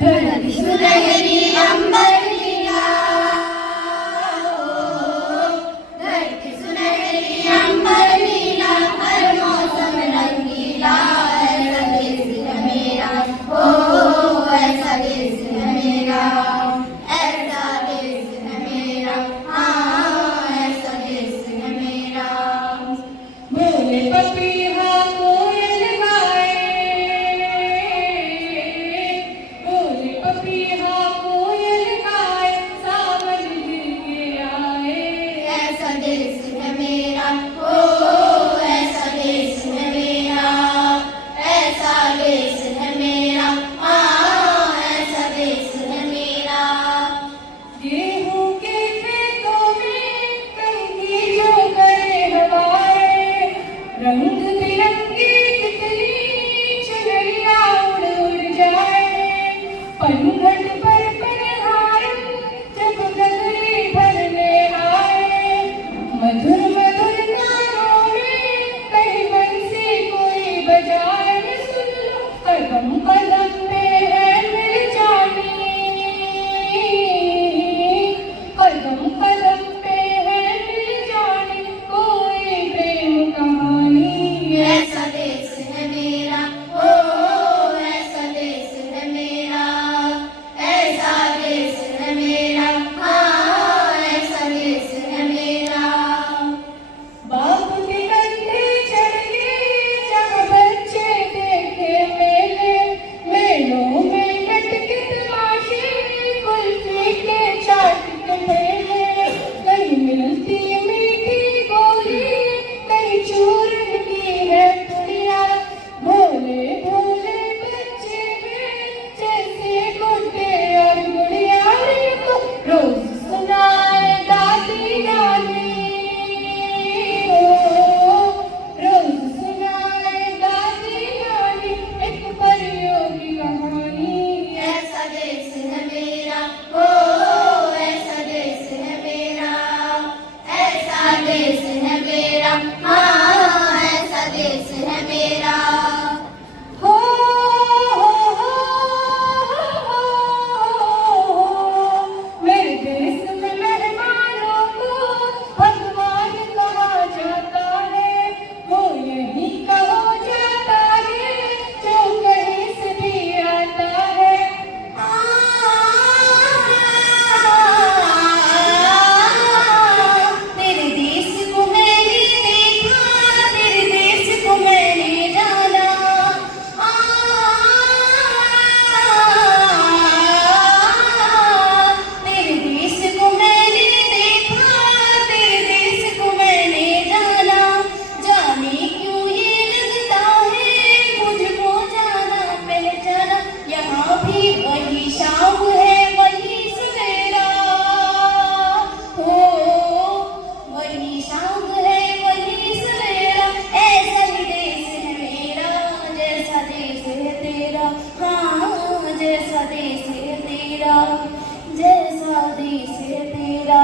धरती सुनहरी अंबर नीला, धरती सुनहरी अंबर नीला, हर मौसम रंगीला, ऐसा देश है मेरा, ओ ऐसा देश है मेरा, ऐसा देश है मेरा, हाँ ऐसा देश है मेरा। बोले पपीहा कोयल गाए, बोले पपीहा कोयल गाए, सावन गिर के आए। ऐसा देश है मेरा, ओ ऐसा देश है मेरा, ऐसा देश है मेरा, हाँ ऐसा देश है मेरा। गेहूं के खेतों में कंघी जो करे हवाएं, रंग बिरंगी तितली चुनरिया उड़ उड़ जाए। पनघट पर पनहारन जब गगरी भरने आए, मधुर मधुर गानों में कहीं बंसी कोई बजाए। सुन लो कदम कदम पे है मिल जानी, कदम कदम पे है मिल जानी कोई प्रेम कहानी। ऐसा देश है मेरा, ओ ऐसा देश है मेरा, ऐसा देश है मेरा, हाँ ऐसा देश है मेरा। बाप के कंधे चढ़ के जहाँ बच्चे देखे मेले, मेलों में लटके तमाशे, कुल्फी के चाट के ठेले। कहीं मिलती मीठी गोली, कहीं चूरन की है पुड़िया। भोले भोले बच्चे हैं जैसे गुड्डे और गुड़िया। को रोज सुनाए दादी नानी, रोज सुनाए दादी नानी एक परियों की कहानी। ऐसा देश है मेरा, ओ ऐसा देश है मेरा, ऐसा देश है मेरा, हाँ ऐसा देश है मेरा। हो मेरे देश में मेहमानों को भगवान कहा जाता है। वो यही कहा जाता है जो कहीं से भी आता है। तेरे देश को मैंने देखा, तेरे देश को मैंने जाना, तेरे देश को मैंने देखा, तेरे देश को मैंने जाना। जाने क्यों ये लगता है मुझको जाना पहचाना, यहाँ भी वही शाम है वही सवेरा, हो वही शाम है वही सवेरा। ऐसा ही देश है मेरा, जैसा देश है तेरा, हाँ जैसा देश है तेरा, जैसा देश है तेरा।